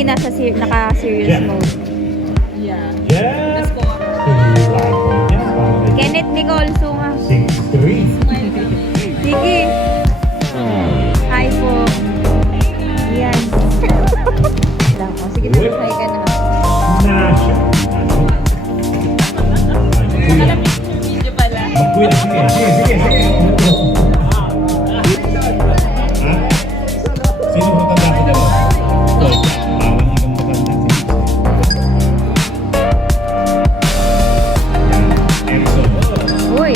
Mickey naka-serious mode. Yeah. Yeah. The score. Kenneth Nicole, sunga. 6-3. Sige. Hi po. Yan. Dako. Sige na, hi ka na. Nasha. Alam picture video pala. Magkuya. Sige. Ha? Sino matanda ko dyan? Bawal ibang matanda. Yan. Enzo. Uy,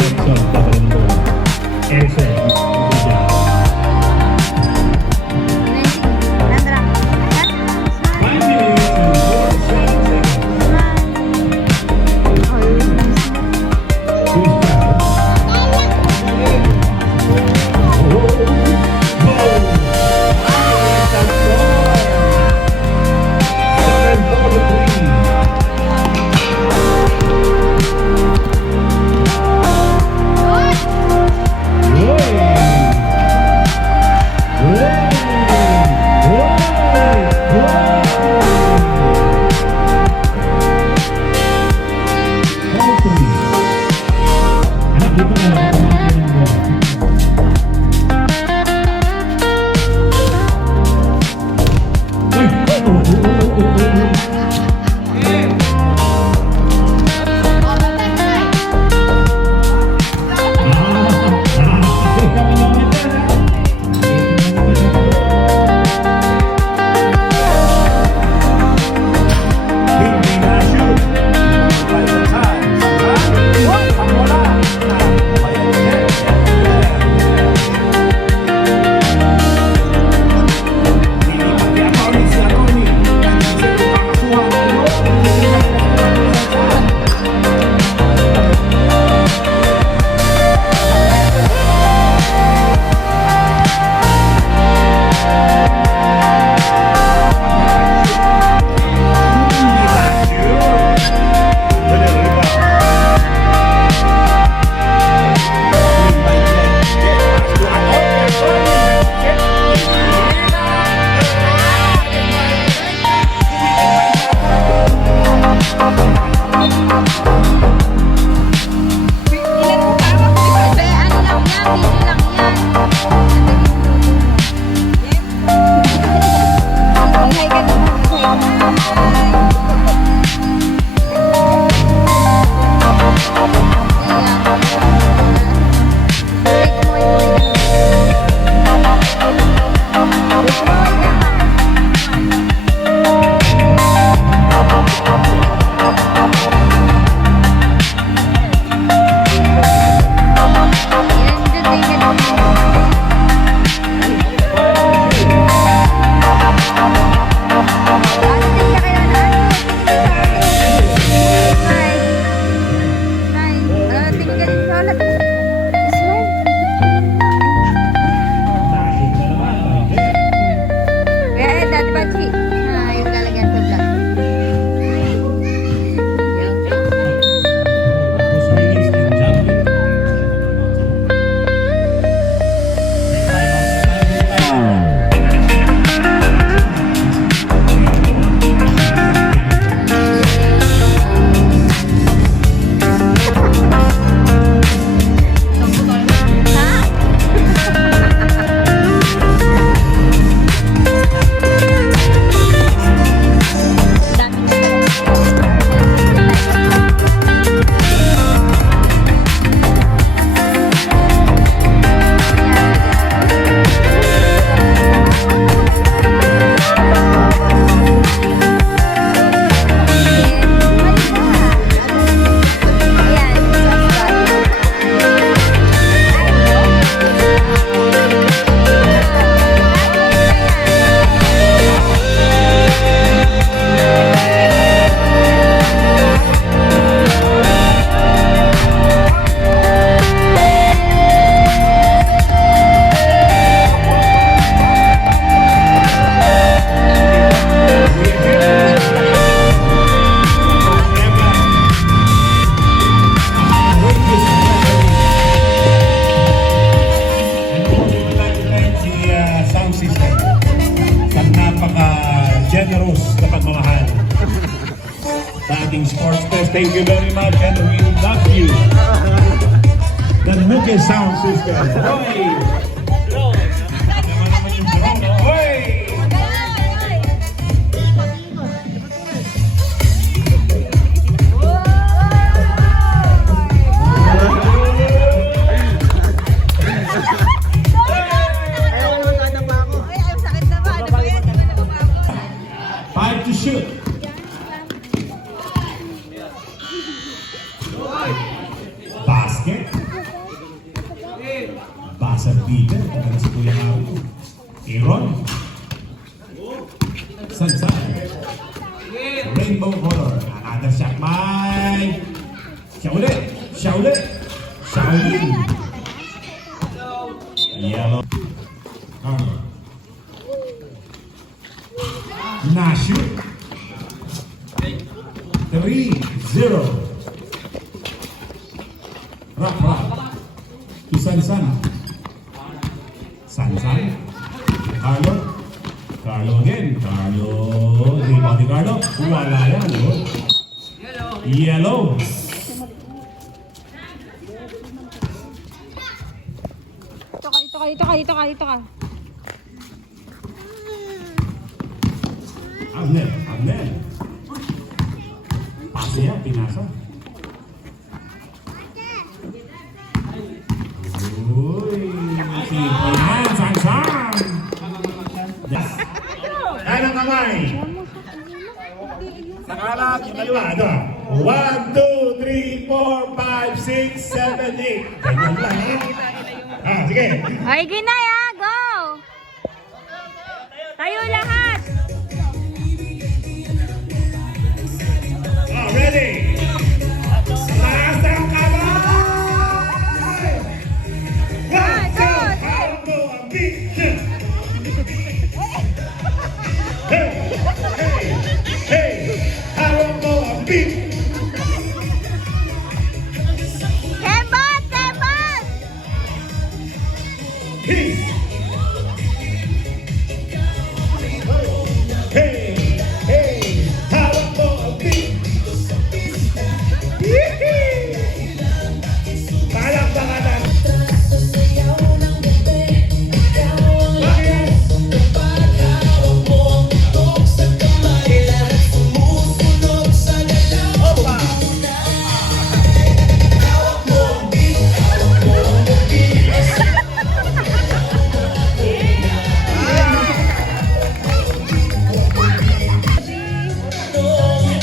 sa ating sports test. Thank you very much and we love you. The Nuke Sound System. Hoy! Naman yung drone. Hoy! Five to shoot. Basket. Basag bigan. Tagal si Kuya Mario. Aaron. Sansan. Rainbow color. Another shot. Mike. Siya ulit. Siya ulit. Shaolin. Yellow. Na-shoot. 3-0. Rock. To Sansan. Sansan. Carlo. Carlo again. Carlo. Rebound ni Carlo. Wala yan. Oh. Yellow. Dito ka. Abner. Pase yan, pinasa. Uy, simple yan, Sansan. Yes. Kanang kamay. Nakalat, yung dalawa. Ito. 1, 2, 3, 4, 5, 6, 7, 8. Ganyan lang. Sige. Ay, Ginay ah! Go! Tayo lahat! Ready? Taas ang kamay! 1, 2, hawak mo ang beat! Hey! Hawak mo ang beat! Kebot! Hey! Hawak mo ang beat! Palakpakan natin!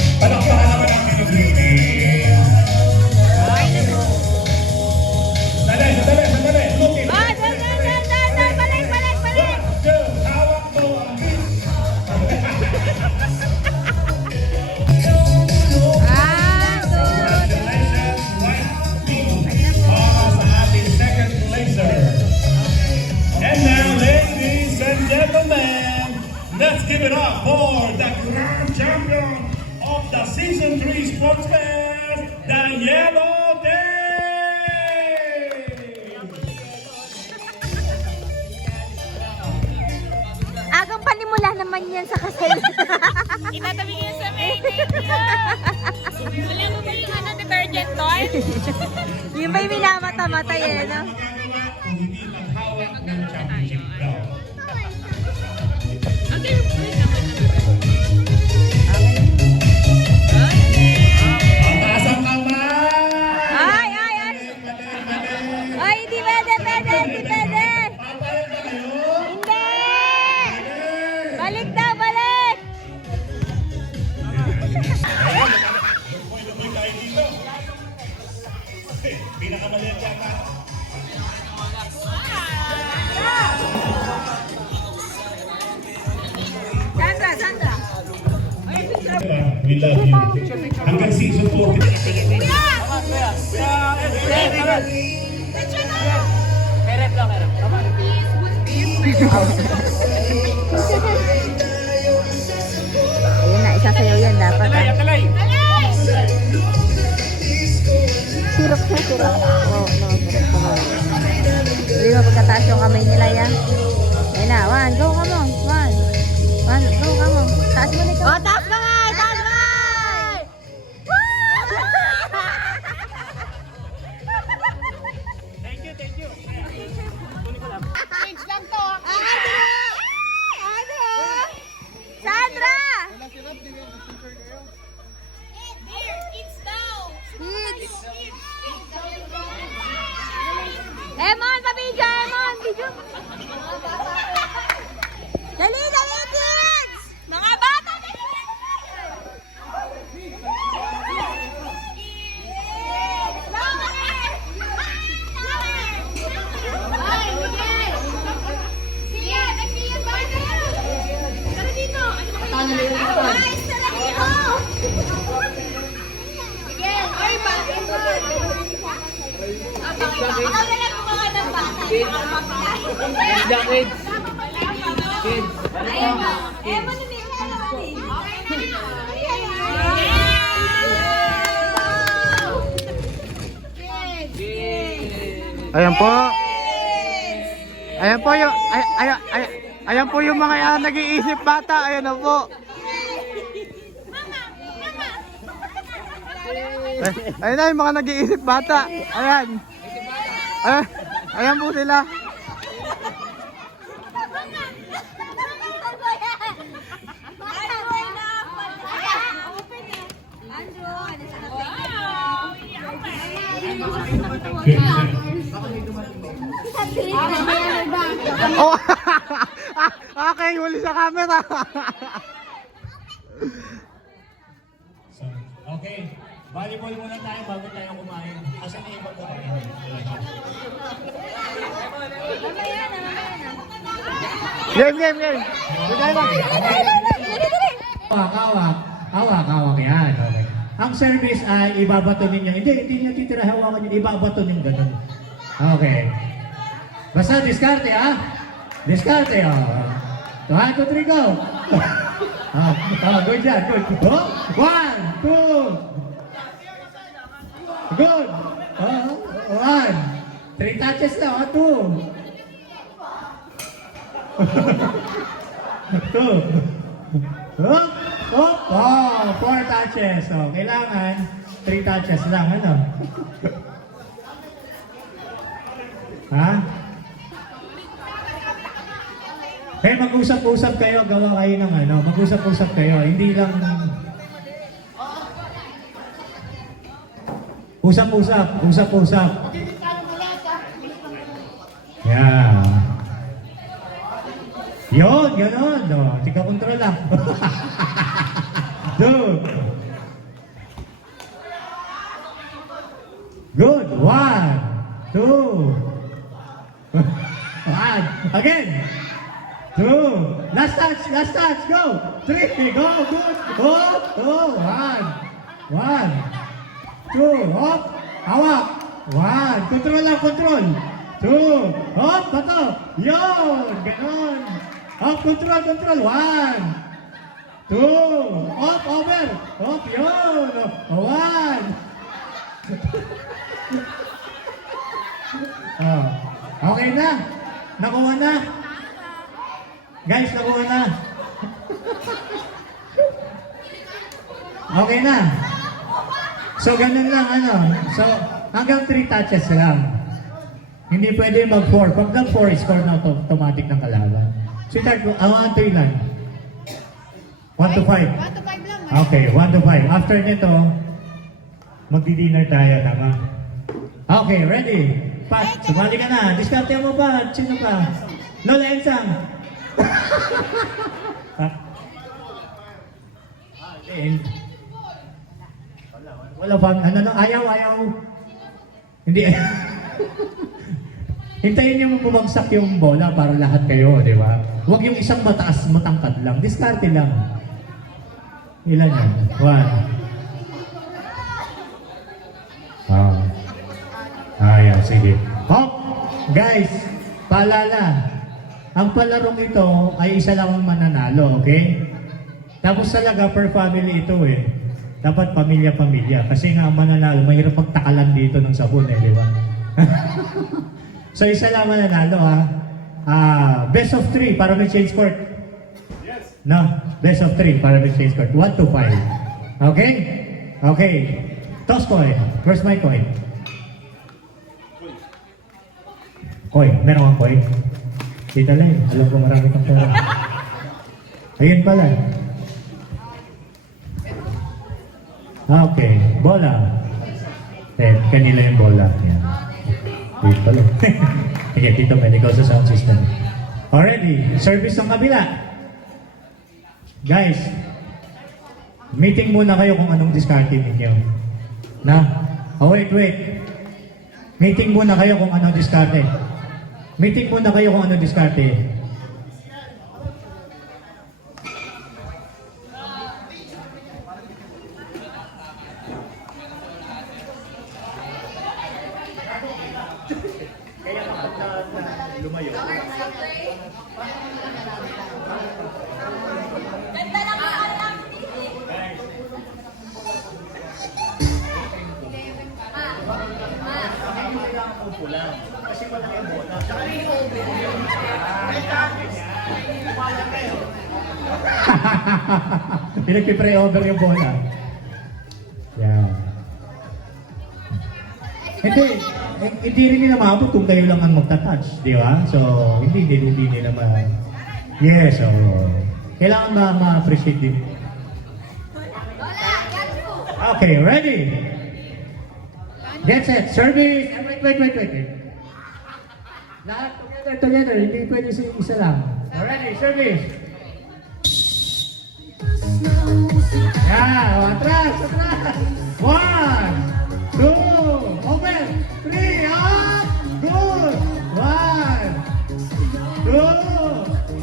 Palakpakan naman natin ang beauty. Sandali. Looking. Balik! Hawak mo ang beat. Congratulations, white team. Para sa ating second placer. And now, ladies and gentlemen, let's give it up for the grand champion of the Season 3 Sports Fest, the Yellow Day! Agang panimula naman yan sa kasal. Itatabi ko yun sa main. Wala mo ba yung detergent doon? Yung ba'y minamata-mata yan, no? Magagawa kung hindi naghawak ng championship belt. Ang taas ang kamay! Ay! Ay, hindi pwede! Papalit ba kayo? Hindi! Balik! Lumoy tayo dito. Pinakamaliit yata. Sandra! We love you. Hanggang season 40. Ayun na, isasayaw yan dapat. Talay! Sirap. Wow, Hindi mo pagkataas yung kamay nila yan. Ayun na, 1, go, come on. 1, go, come on. Taas mo nito. Oh, taas kamay! Ikaw na lang gumawa ng bata. Jacket. Ayan po. Ayan po yung ayan po yung mga nag-iisip bata. Ayan na po. Ayan na yung mga nag-iisip bata. Ayan. Ayan po sila. Oh, okay, huli sa camera. Okay, volleyball muna tayo bago tayo kumain. Asan yung ibang kumain? Game. Hawak yan. Okay. Ang service ay ibabato ninyo. Hindi nyo titira hawakan nyo. Ibabato nyo ganun. Okay. Basta diskarte ha. Diskarte oh. 1, 2, 3, go. Good yan. Good. 1, 2. Good. 1. 3 touches na. 2. 4 touches. So, kailangan 3 touches lang, ano? Ha? Eh, mag-usap-usap kayo, gawa kayo ng ano, mag-usap-usap kayo, hindi lang... Usap-usap. Yeah. Yun, gano'n. No, tika kontrol lang. Dude. Good. 1, 2. 1. Again. 2. Last touch. Go. 3. Go. Good. 1. 2. Hop. Hawak. 1. Control. 2. Hop. Bato. Yun. Ganon. Hop. Control. 1. 2. Hop. Over. Hop. Yun. 1. Okay na. Nakuha na. Guys, nakuha na. Okay na. So, ganun lang, ano. So, hanggang 3 touches lang. Hindi pwede mag-4. Pag nag-4, score na automatic ng kalaban. Sweetheart, 1 to ilan? 1 to 5. 1 to 5 lang. Okay, 1 to 5. After nito, magdi-dinner tayo, tama? Okay, ready? Pat, sumali ka na. Diskarte mo ba? Sino pa? Lola Ensang. Wala pa. Ano? Ayaw. Hindi. Hintayin niyo mo bumagsak yung bola para lahat kayo, di ba? Huwag yung isang mataas, matangkad lang. Diskarte lang. Ilan yan? 1. Ayaw, sige. Hop! Guys, paalala. Ang palarong ito ay isa lang ang mananalo, okay? Tapos talaga per family ito eh. Dapat pamilya-pamilya. Kasi nga ang mananalo, mahirap pagtakalan dito ng sabon eh, di ba? So isa lang mananalo ha. Best of 3 para may change court. Yes. No, best of 3 para may change court. 1 to 5. Okay? Okay. Toss coin. Where's my coin? Coin. Meron kang coin? Dito lang. Alam ko marami kang pera. Ayun pala. Okay. Bola. Kanila yung bola. Yan. Ayun pala. Sige, Tito Mel, ikaw sa sound system. Already. Service ng kabila. Guys, meeting muna kayo kung anong discarte ninyo. Na? Wait. Meeting muna kayo kung anong diskarte. Meeting muna kayo kung anong diskarte. kayo. Kasi malaki ang bola. Pinag-pray over yung bola. Yan. Hindi rin nila maabot kung kayo lang ang magta-touch, di ba? So, hindi nila Yes, so, kailangan ma-appreciate din. Okay, ready? Get set, service, and wait. Lahat together, hindi pwede isa lang. Ready, service. Yeah, atras. 1, 2, open, 3, up, good. 1, 2,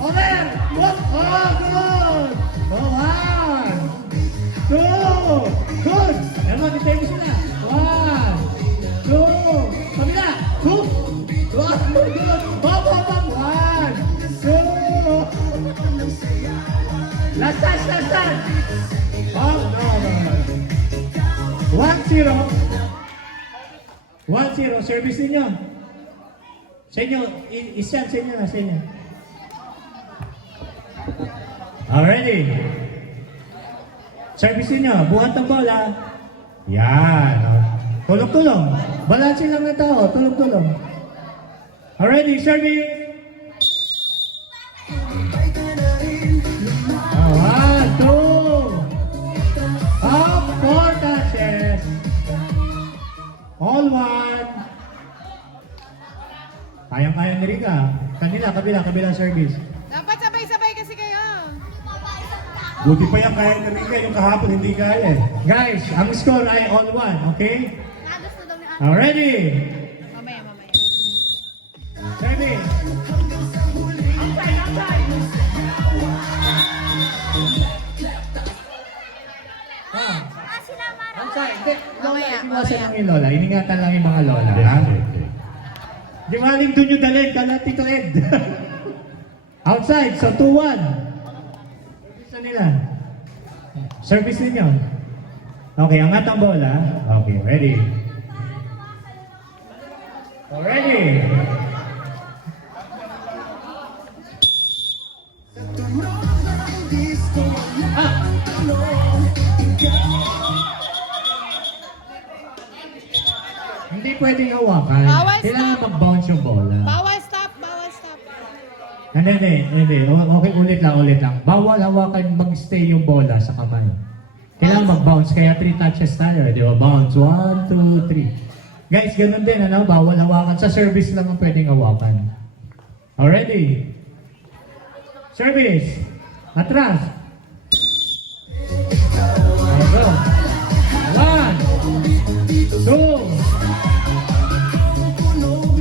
open, good. Oh, good. Oh, 1, 2, good. Ewan, itay mo sila. 1, 2, kabila. 2, 1, bop. 1, 2. Last touch. Oh, no. 1-0. 1-0, service ninyo. Sa inyo, isyan sa inyo. Already. Service ninyo, buhat ng bola. Yan. Tulong-tulong. Balansin lang ng tao, tulong-tulong. Already, service. 1, 2. Up, 4 touches. All 1. Kayang-kaya ni Rica. Kabila service. Dapat sabay-sabay kasi kayo. Buti pa yan kaya ni Rica, yung kahapon hindi kaya eh. Guys, ang score ay all 1, okay? Ready? Mamaya. Service. Outside. Lola, iwasan lang yung Lola. Iningatan lang yung mga Lola. Ha? Di maling doon yung dalhin. Kala Tito Ed. Outside. So 2-1. Service nila. Service ninyo. Okay, angat ang bola. Okay, ready. Ready. Hindi pwedeng hawakan. Bawal Kailangan stop. mag-bounce yung bola. Bawal stop. Hindi. Okay, ulit lang. Bawal hawakan mag-stay yung bola sa kamay. Kailangan mag-bounce. Kaya 3 touches tayo. Di ba? Bounce. 1, 2, 3. Guys, ganun din. Bawal hawakan. Sa service lang ang pwedeng hawakan. Already? Service. Atras. There go. 1, 2.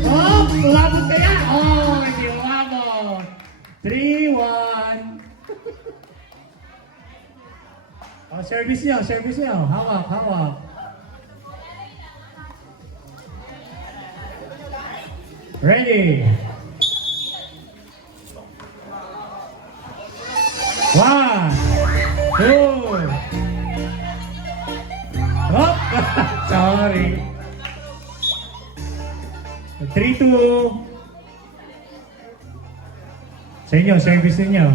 Oh, umabot kaya? Oh, hindi umabot. 3-1. Oh, service niyo. Hawak. Ready. 1, 2. Oh, sorry. 3-2. Sa inyo, service ninyo.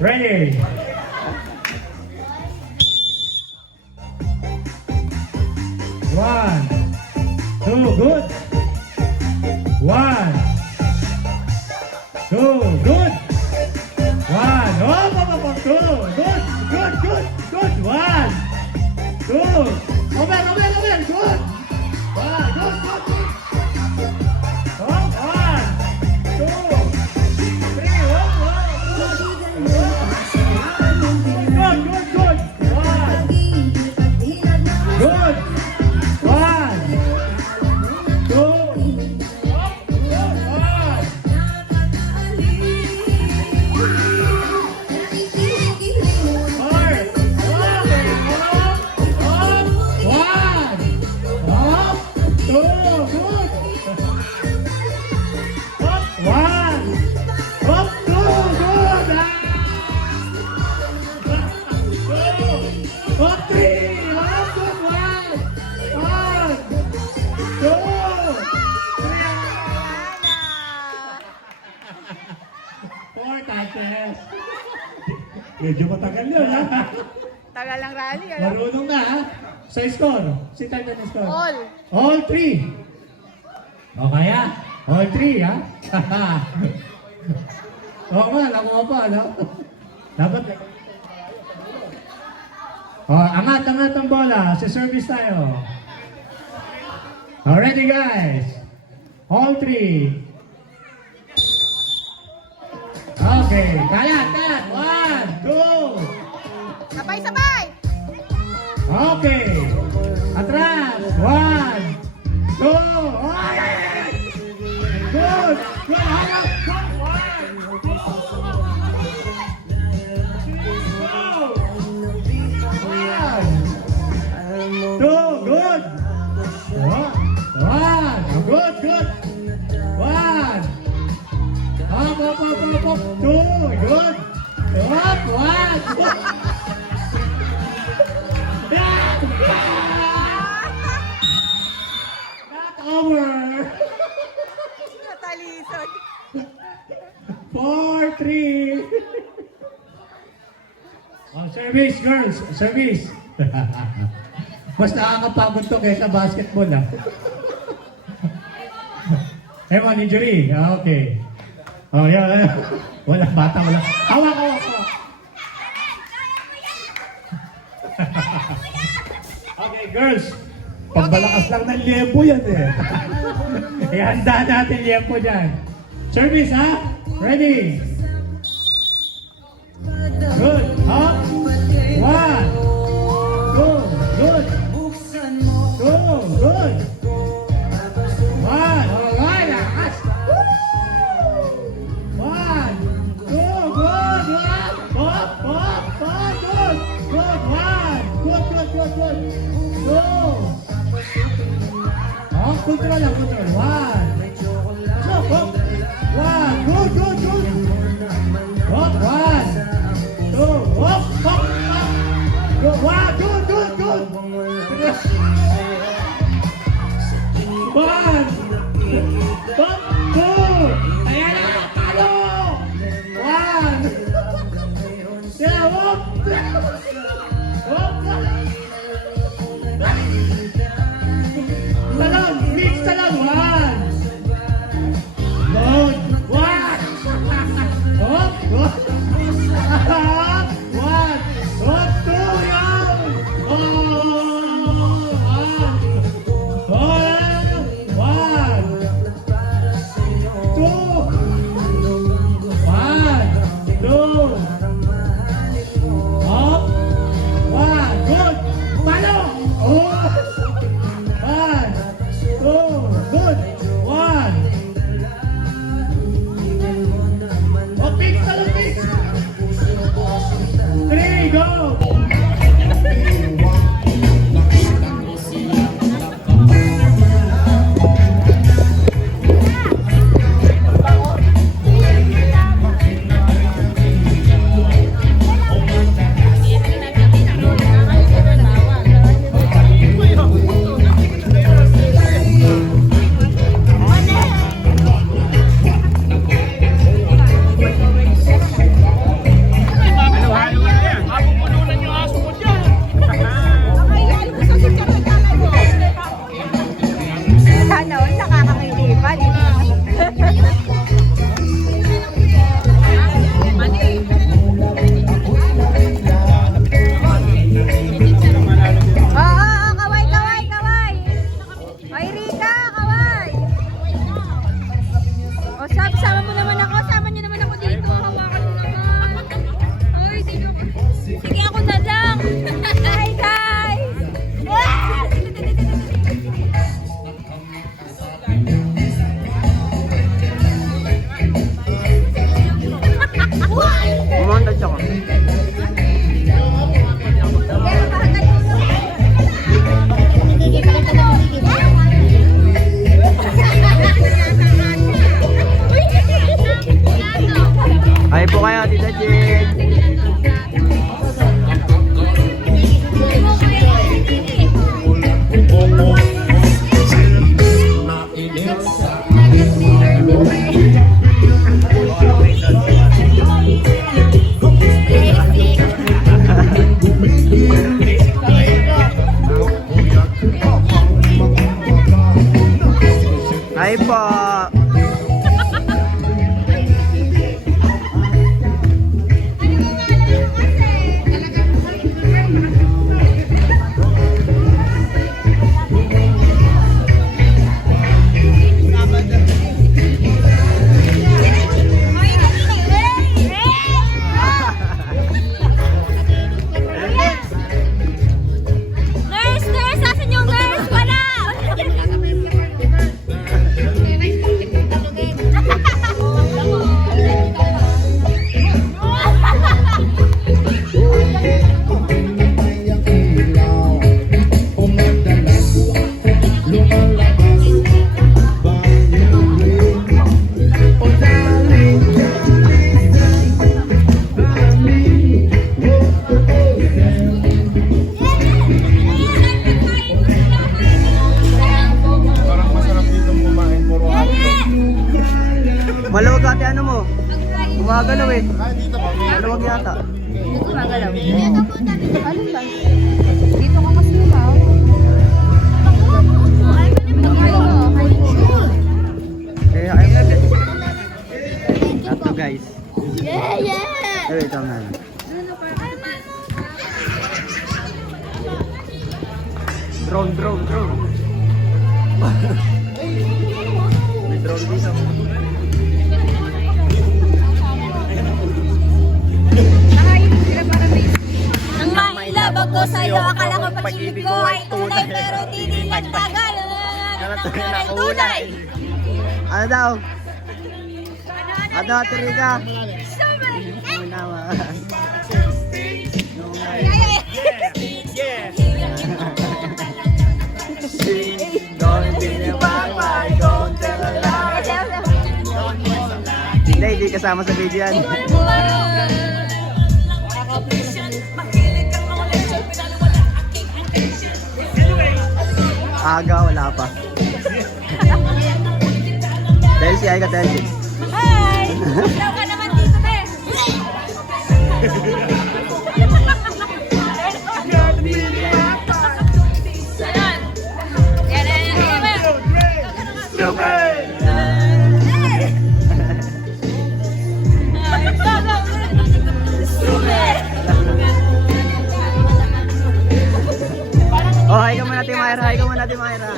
Ready. 1, 2, good. 1, 2, good. 1, oh, 2, good. 1, 2. Over, good! Good! Oh, 1, 2, 3, good! 1, good! 1, 2, 1. Medyo matagal yun, ha? Tagal ng rally, ano? Marunong na, ha? Sa score. Si time na score. All. All three. O kaya? All three, ha? Oo nga, nakuha pa, no? Dapat. Angat ang bola. Sa service tayo. Already, guys. All three. Okay. Kalat. 1, 2. Sabay! Okay. Atras. 1, 2. Ay! Good. Harap. Good. 1, 2. Go. 2. Good. 1. Good. 1. Up. 2. Good. Up. 1. Not over. Natalisod. 4-3. Oh, service, girls. Service. Mas nakakapagod to kaysa basketball, ah. Ewan, injury. Okay. Oh, yeah. Wala, bata, wala. Hawak. Okay, girls. Pagbalakas lang ng liempo yan, eh. Ihanda natin liempo dyan. Service, ha? Ready? Good. Up. 1. 2. Good. 2. Good. 1. Alright. Lakas. 1. 2. Good. Up. Good. Good. 1. Good. 2. Control lang. 1. Go. 1. Good. Up. 1. 2. Up. Go. 1. Good. 1. 2. Ayan na. Talo. 1. Yeah, up. Talon. Mix talon. 1. ano mo? Gumagalaw eh. Maluwag yata. Gumagalaw. Alin ba? Dito ka kasi ba? Eh, ayun. Ito guys. Yeah! Eh, ito nga. Drone. May drone dito. Ang mailabag ko sa'yo, akala ko pag-ibig ko ay tunay, pero di nagtagal. Ang tunay! Ano daw? Ano, Terika? Ano naman? Hindi kasama sa video yan. Aga, wala pa. Dahil si Aika Telsi. Hi! Ikaw ka naman dito, be! Ayan! Oh, hi ka muna, Timayra. Hi ka muna, Timayra.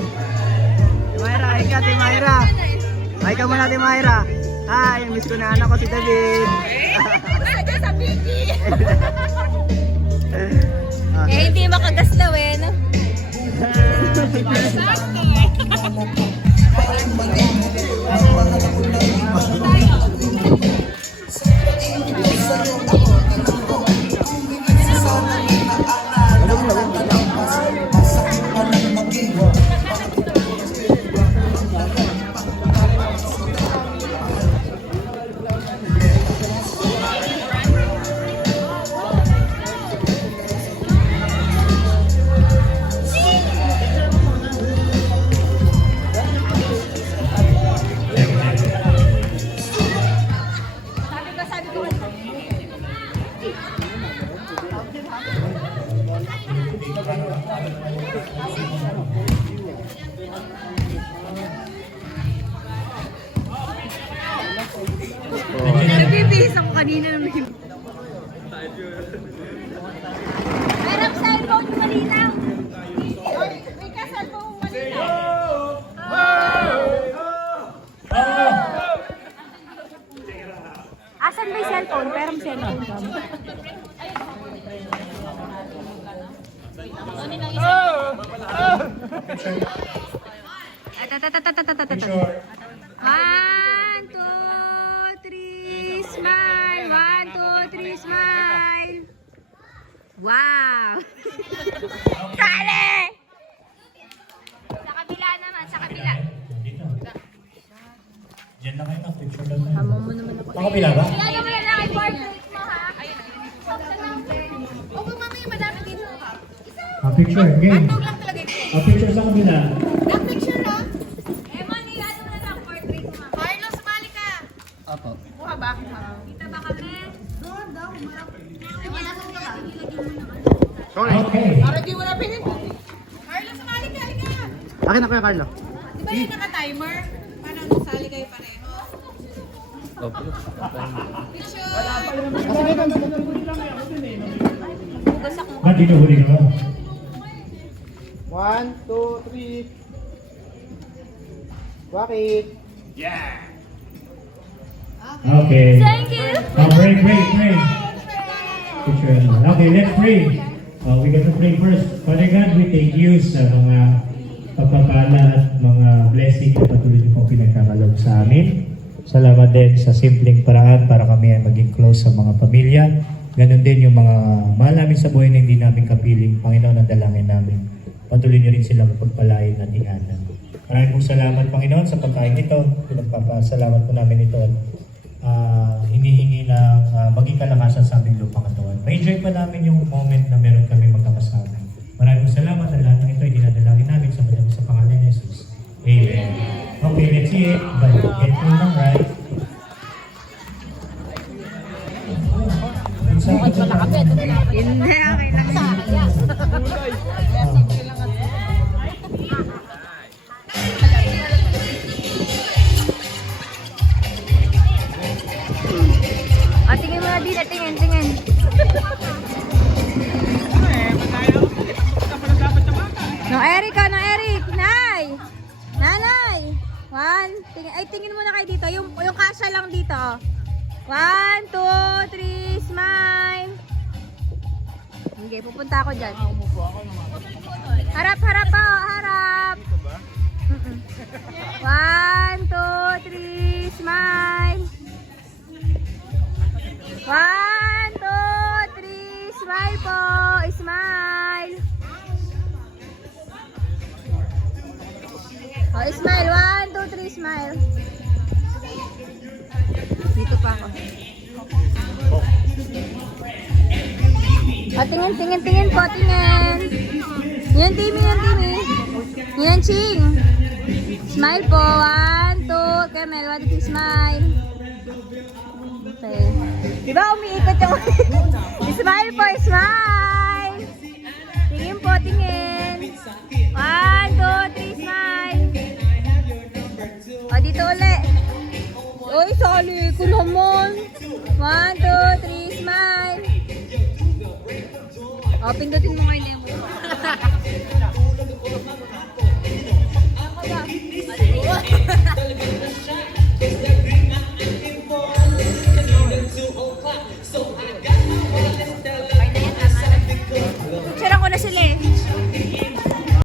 Timayra, hi ka, Timayra. Hi ka muna, Timayra. Hi, miss ko na anak ko si David. Sa Vicky! Eh, hindi makagaslaw eh, no? Nabibihis ako kanina ng may... Merang cellphone malinaw! May ka cellphone malinaw! Asan ba yung cellphone? Pero may cellphone ka. Picture. 1, 2, 3, smile! 1, 2, 3, smile! Wow! Sali! Sa kabila naman, sa kabila. Dito. Diyan lang kayo, picture lang. Hamo mo naman ako. Pakapila ba? Ilagay mo na lang ang portrait mo, ha? O, kung mamaya madami dito, ha? Picture, game. Handog lang talaga ito. Picture sa kabila. Ang picture, ha? Eh, mani, ano na lang, portrait mo, ha? Carlos, sumali ka! Apo. Kuha ba? Kita ba kami? Doon daw, humarap. Ay, wala kang ka. Okay. Para di wala pinipili. Carlos, sumali ka, halika! Akin na Kuya Carlo. Di ba yung naka-timer? Para sali kayo pareho? Picture! Ba't hinuhuli ka ba? 1, 2, 3. Bakit? Okay. Thank you! Pray. Picture. Okay, let's pray. We got to pray first. Father God, we thank you sa mga pagpapala at mga blessing na patuloy niyo pong pinagkakaloob sa amin. Salamat din sa simpleng paraan para kami ay maging close sa mga pamilya. Ganon din yung mga mahal namin sa buhay na hindi namin kapiling. Panginoon, ang dalangin namin. Patuloy niyo rin silang pagpalain at ingatan. Maraming pong salamat, Panginoon, sa pagkain nito. Pinagpapasalamat po namin ito. Hinihingi na maging kalakasan sa aming lupang katawan. Ma-enjoy pa namin yung moment na meron kami magkakasama. Maraming pong salamat. Ang lahat ng ito ay dinadalangin namin sa pangalan ni Jesus. Amen. Okay, let's see it. But get to lang, right? One. Tingin muna kayo dito. Yung kasya lang dito. 1, 2, 3, smile. Okay, pupunta ako dyan. Harap po, harap. 1, 2, 3, smile. 1, 2, 3, smile po. Smile. Oh, smile. 1, 2, 3, smile. Dito pa ako. Oh, tingin po, tingin. Yan, Timmy. Yan, Ching. Smile po. 1, 2, Kemel. 1, 2, 3, smile. Okay. Diba umiikot yung... Smile po, smile. Tingin po, tingin. 1, 2, 3, smile. O, dito ulit. Uy, sali ko naman. 1, 2, 3, smile. O, pindutin mo ngayon yung